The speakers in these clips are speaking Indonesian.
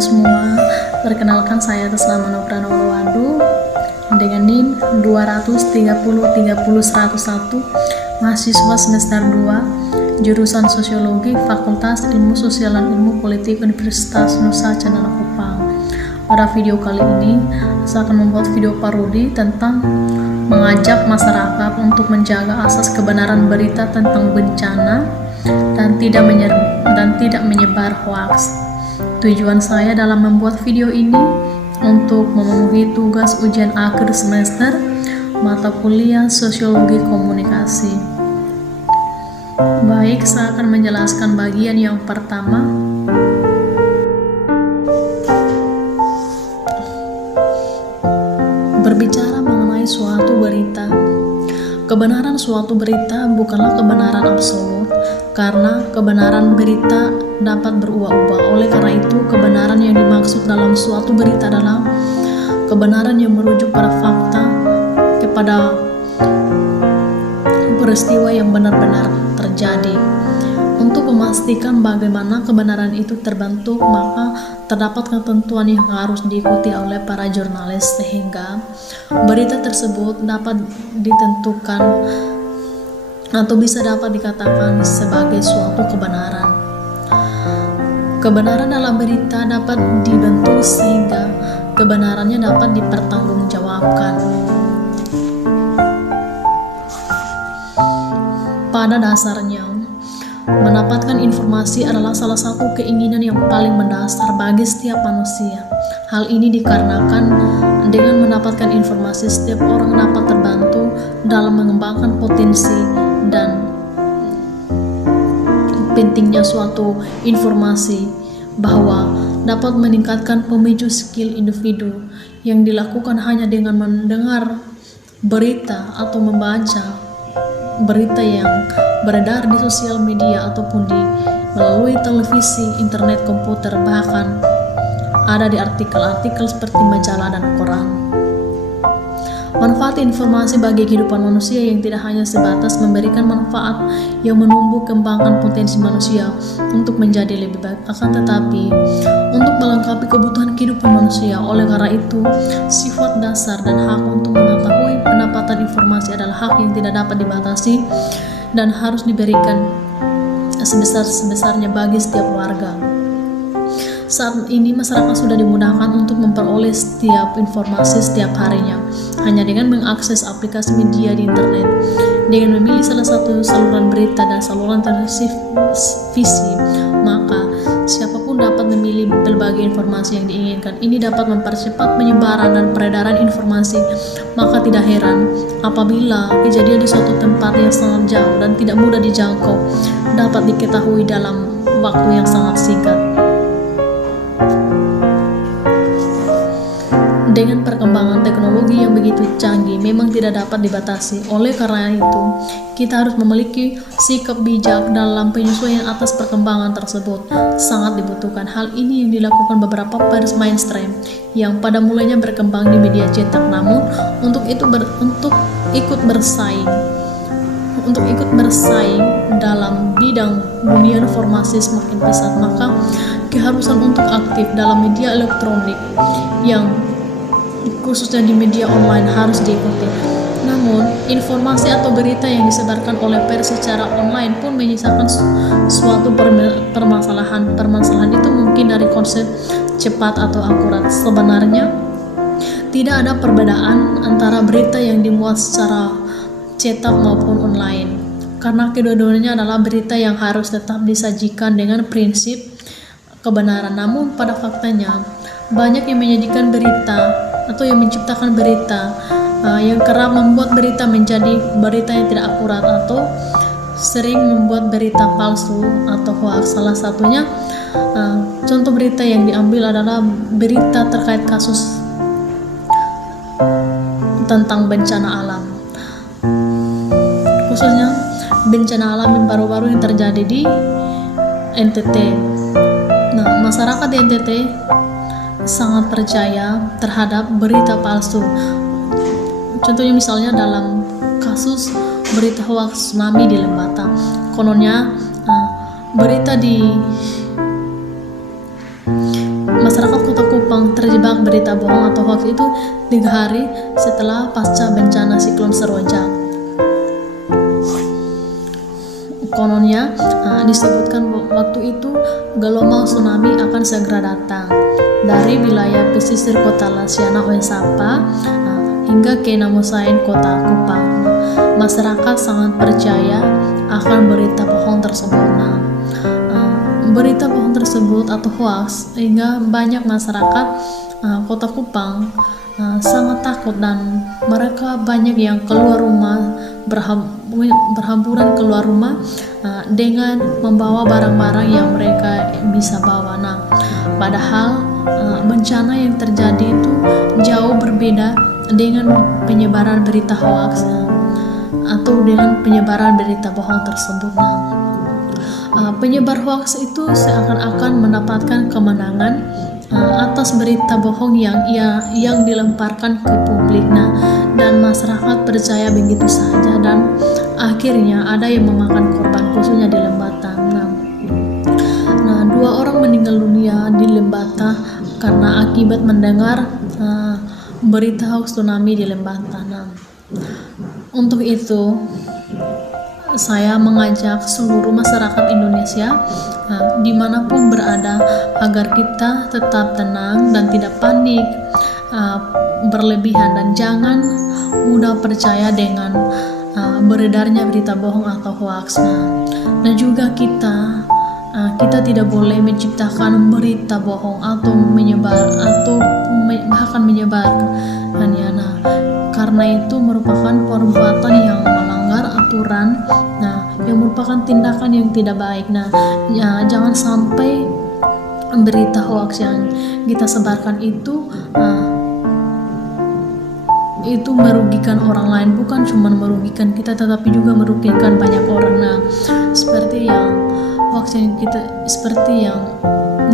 teman-teman semua, perkenalkan saya Tesla Manopranowalu dengan NIM 230301101, mahasiswa semester 2, jurusan Sosiologi, Fakultas Ilmu Sosial dan Ilmu Politik Universitas Nusa Cendana Kupang. Pada video kali ini, saya akan membuat video parodi tentang mengajak masyarakat untuk menjaga asas kebenaran berita tentang bencana dan tidak menyebar hoaks. Tujuan saya dalam membuat video ini untuk memenuhi tugas ujian akhir semester mata kuliah Sosiologi Komunikasi. Baik, saya akan menjelaskan bagian yang pertama. Berbicara mengenai suatu berita. Kebenaran suatu berita bukanlah kebenaran absolut, karena kebenaran berita dapat berubah-ubah. Oleh karena itu, kebenaran yang dimaksud dalam suatu berita adalah kebenaran yang merujuk pada fakta, kepada peristiwa yang benar-benar terjadi. Untuk memastikan bagaimana kebenaran itu terbentuk, maka terdapat ketentuan yang harus diikuti oleh para jurnalis sehingga berita tersebut dapat ditentukan atau bisa dapat dikatakan sebagai suatu kebenaran. Kebenaran dalam berita dapat dibentuk sehingga kebenarannya dapat dipertanggungjawabkan. Pada dasarnya, mendapatkan informasi adalah salah satu keinginan yang paling mendasar bagi setiap manusia. Hal ini dikarenakan dengan mendapatkan informasi, setiap orang dapat terbantu dalam mengembangkan potensi dan pentingnya suatu informasi bahwa dapat meningkatkan pemicu skill individu yang dilakukan hanya dengan mendengar berita atau membaca berita yang beredar di sosial media ataupun melalui televisi, internet, komputer, bahkan ada di artikel-artikel seperti majalah dan koran. Manfaat informasi bagi kehidupan manusia yang tidak hanya sebatas memberikan manfaat yang menumbuh kembangkan potensi manusia untuk menjadi lebih baik, akan tetapi untuk melengkapi kebutuhan kehidupan manusia. Oleh karena itu, sifat dasar dan hak untuk mengetahui pendapatan informasi adalah hak yang tidak dapat dibatasi dan harus diberikan sebesar-besarnya bagi setiap warga. Saat ini masyarakat sudah dimudahkan untuk memperoleh setiap informasi setiap harinya hanya dengan mengakses aplikasi media di internet. Dengan memilih salah satu saluran berita dan saluran televisi, maka siapapun dapat memilih berbagai informasi yang diinginkan. Ini dapat mempercepat penyebaran dan peredaran informasi. Maka tidak heran apabila kejadian di suatu tempat yang sangat jauh dan tidak mudah dijangkau dapat diketahui dalam waktu yang sangat singkat. Dengan perkembangan teknologi yang begitu canggih memang tidak dapat dibatasi. Oleh karena itu, kita harus memiliki sikap bijak dalam penyesuaian atas perkembangan tersebut. Sangat dibutuhkan. Hal ini yang dilakukan beberapa pers mainstream yang pada mulanya berkembang di media cetak, namun untuk ikut bersaing dalam bidang dunia informasi semakin pesat, maka keharusan untuk aktif dalam media elektronik yang khususnya di media online harus diikuti. Namun, informasi atau berita yang disebarkan oleh pers secara online pun menyisakan suatu permasalahan. Permasalahan itu mungkin dari konsep cepat atau akurat. Sebenarnya, tidak ada perbedaan antara berita yang dimuat secara cetak maupun online, karena kedua-duanya adalah berita yang harus tetap disajikan dengan prinsip kebenaran. Namun, pada faktanya, banyak yang menyajikan berita atau yang menciptakan berita yang kerap membuat berita menjadi berita yang tidak akurat atau sering membuat berita palsu atau hoax. Salah satunya contoh berita yang diambil adalah berita terkait kasus tentang bencana alam, khususnya bencana alam yang baru-baru yang terjadi di NTT. Nah, masyarakat di NTT sangat percaya terhadap berita palsu. Contohnya misalnya dalam kasus berita hoax tsunami di Lembata. Kononnya berita di masyarakat berita bohong atau hoax itu 3 hari setelah pasca bencana siklon Seroja. Kononnya disebutkan waktu itu gelombang tsunami akan segera datang dari wilayah pesisir kota Lasiana Oesapa hingga ke Namosain kota Kupang. Masyarakat sangat percaya akan berita bohong tersebut. Berita bohong tersebut atau hoax hingga banyak masyarakat kota Kupang sangat takut, dan mereka banyak yang keluar rumah, berhamburan keluar rumah dengan membawa barang-barang yang mereka bisa bawa. Padahal bencana yang terjadi itu jauh berbeda dengan penyebaran berita hoax atau dengan penyebaran berita bohong tersebut. Penyebar hoax itu seakan-akan mendapatkan kemenangan atas berita bohong yang dilemparkan ke publik. Dan masyarakat percaya begitu saja, dan akhirnya ada yang memakan korban, khususnya di Lembata. 2 orang meninggal dunia di Lembata karena akibat mendengar berita hoax tsunami di Lembata. Untuk itu saya mengajak seluruh masyarakat Indonesia dimanapun berada agar kita tetap tenang dan tidak panik berlebihan, dan jangan mudah percaya dengan beredarnya berita bohong atau hoax. Dan juga kita tidak boleh menciptakan berita bohong atau bahkan menyebarkannya. Karena itu merupakan perbuatan yang melanggar aturan, yang merupakan tindakan yang tidak baik. Jangan sampai berita hoax yang kita sebarkan itu merugikan orang lain, bukan cuma merugikan kita tetapi juga merugikan banyak orang. Seperti yang hoax yang seperti yang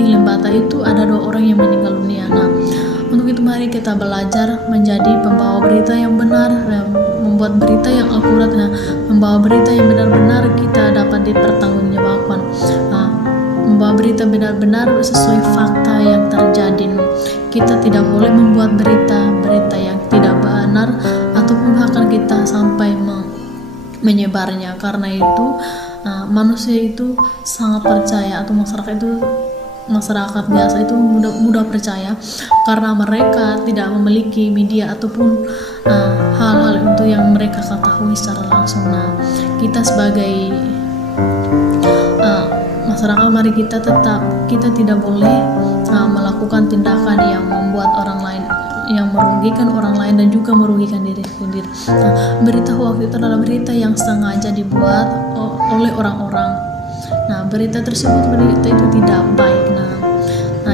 di Lembata itu ada 2 orang yang meninggal dunia. Untuk itu mari kita belajar menjadi pembawa berita yang benar, membuat berita yang akurat, membawa berita yang benar-benar kita dapat dipertanggungjawabkan, membawa berita benar-benar sesuai fakta yang terjadi. Kita tidak boleh membuat berita yang tidak benar ataupun bahkan kita sampai menyebarnya. Karena itu manusia itu sangat percaya, atau masyarakat biasa itu mudah percaya karena mereka tidak memiliki media ataupun hal-hal itu yang mereka ketahui secara langsung. Kita sebagai masyarakat, mari kita tidak boleh melakukan tindakan yang membuat orang lain, yang merugikan orang lain dan juga merugikan diri sendiri. Berita hoax itu adalah berita yang sengaja dibuat oleh orang-orang. Berita itu tidak baik.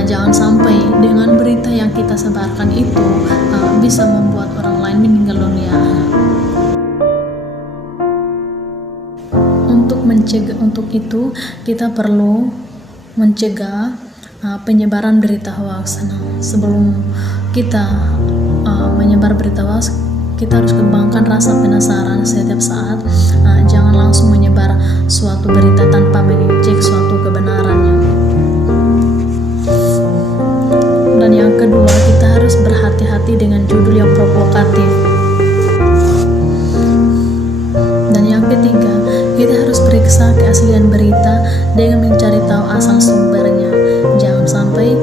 Jangan sampai dengan berita yang kita sebarkan itu bisa membuat orang lain meninggal dunia. Untuk itu kita perlu mencegah penyebaran berita hoax. Sebelum kita menyebar berita hoax, kita harus kembangkan rasa penasaran setiap saat. Jangan langsung menyebar suatu berita tanpa mengecek suatu kebenarannya. Dan yang kedua, kita harus berhati-hati dengan judul yang provokatif. Dan yang ketiga, kita harus periksa keaslian berita dengan mencari tahu asal sumbernya. Jangan sampai